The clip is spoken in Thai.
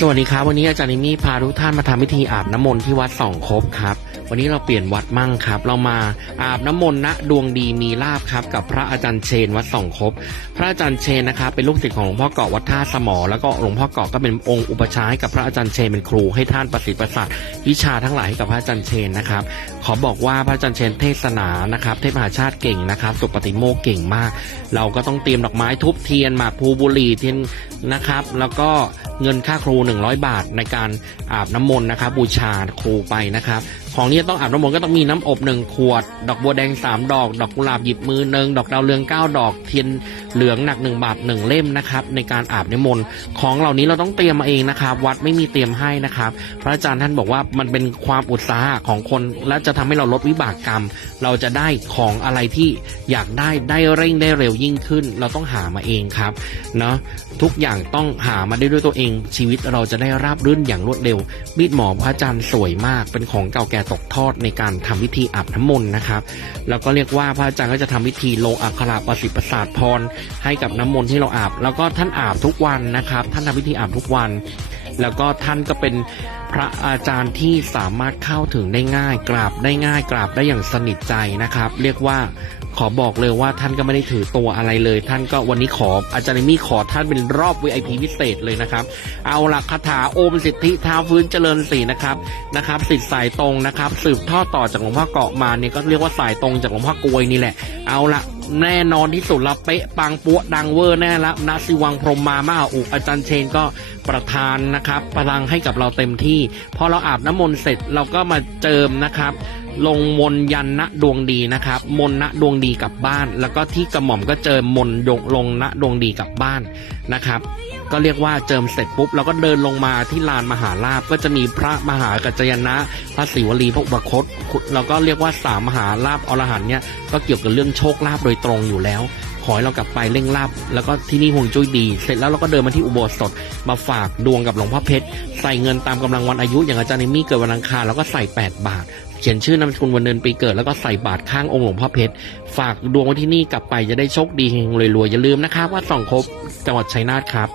สวัสดีครับ วันนี้อาจารย์นิมี่พาทุกท่านมาทำพิธีอาบน้ำมนต์ที่วัดสองคบครับ วันนี้เราเปลี่ยนวัดมั่งครับ เรามาอาบน้ำมนต์ณดวงดีมีลาบครับ กับพระอาจารย์เชนวัดสองคบ พระอาจารย์เชนนะครับเป็นลูกศิษย์ของหลวงพ่อเกาะวัดท่าสมอ แล้วก็หลวงพ่อเกาะก็เป็นองค์อุปชาย์ให้กับพระอาจารย์เชนเป็นครูให้ท่านประสิทธิ์ประสาทวิชาทั้งหลายให้กับพระอาจารย์เชนนะครับขอบอกว่าพระอาจารย์เชนเทศนานะครับเทศมหาชาติเก่งนะครับสุปฏิโมกเก่งมาก เราก็ต้องเตรียมดอกไม้ทุบเทียนหมากพลูบุรีเทียนนะครับ แล้วก็ เงินค่าครู 100 บาทในการอาบน้ำมนต์นะครับบูชาครูไปนะครับ ของที่จะต้องอาบน้ำมนต์ก็ต้องมีน้ำอบหนึ่งขวด ดอกบัวแดง3ดอก ดอกกุหลาบหยิบมือหนึ่งดอกดาวเรือง9ดอกเทียนเหลืองหนัก1บาท1เล่มนะครับในการอาบน้ำมนต์ของเหล่านี้เราต้องเตรียมมาเองนะครับ วัดไม่มีเตรียมให้นะครับ พระอาจารย์ท่านบอกว่ามันเป็นความอุตสาหะของคน และจะทำให้เราลดวิบากกรรม เราจะได้ของอะไรที่อยากได้ได้เร่งได้เร็วยิ่งขึ้น เราต้องหามาเองครับเนาะทุกอย่างต้องหามาได้ด้วยตัวเอง ชีวิตเราจะได้ราบรื่นอย่างรวดเร็วมีดหมอพระอาจารย์สวยมากเป็นของเก่าแก่ตกทอดในการทำพิธีอาบน้ำมนต์นะครับ แล้วก็เรียกว่าพระอาจารย์ก็จะทำพิธีลงอักขระประสิทธิ์ประสาทพรให้กับน้ำมนต์ที่เราอาบ แล้วก็ท่านอาบทุกวันนะครับ ท่านทำพิธีอาบทุกวัน แล้วก็ท่านก็เป็นพระอาจารย์ที่สามารถเข้าถึงได้ง่ายกราบได้ง่ายกราบได้อย่างสนิทใจนะครับ เรียกว่าขอบอกเลยว่าท่านก็ไม่ได้ถือตัวอะไรเลย ท่านก็วันนี้ขออาจารย์มี่ขอท่านเป็นรอบ VIP พิเศษเลยนะครับ เอาหลักคาถาโอมสิทธิท้าฟื้นเจริญศรีนะครับนะครับสิทธิ์สายตรงนะครับ สืบทอดต่อจากหลวงพ่อเกาะมาเนี่ยก็เรียกว่าสายตรงจากหลวงพ่อกลวยนี่แหละเอาละ แน่นอนที่สุดละเป๊ะปังปัวดังเวอร์แน่ละนาซิวังพรหมมามาอุอาจารย์เชนก็ประทานนะครับพลังให้กับเราเต็มที่ พอเราอาบน้ำมนต์เสร็จเราก็มาเจิมนะครับ ลงมนยันณดวงดีนะครับ มนณดวงดีกลับบ้าน แล้วก็ที่กระหม่อมก็เจิมนยงลงณดวงดีกลับบ้านนะครับ ก็เรียกว่าเจิมเสร็จปุ๊บเราก็เดินลงมาที่ลานมหาลาภก็จะมีพระมหากัจจยนะ พระศิวลีพระอุปคตเราก็เรียกว่าสามมหาลาภอรหันเนี่ยก็เกี่ยวกับเรื่องโชคลาภโดยตรงอยู่แล้วขอให้เรากลับไปเร่งลาบแล้วก็ที่นี่ห่วงจุ้ยดี เสร็จแล้วเราก็เดินมาที่อุโบสถมาฝากดวงกับหลวงพ่อเพชร ใส่เงินตามกำลังวันอายุอย่างอาจารย์เอมี่เกิดวันอังคารเราก็ใส่ 8 บาท ขียนชื่อนามสกุลวันเดือนปีเกิดแล้วก็ใส่บาทข้างองค์หลวงพ่อเพชร ฝากดวงไว้ที่นี่กลับไปจะได้โชคดีเฮงรวยๆอย่าลืมนะครับว่าส่องครบจังหวัดชัยนาทครับ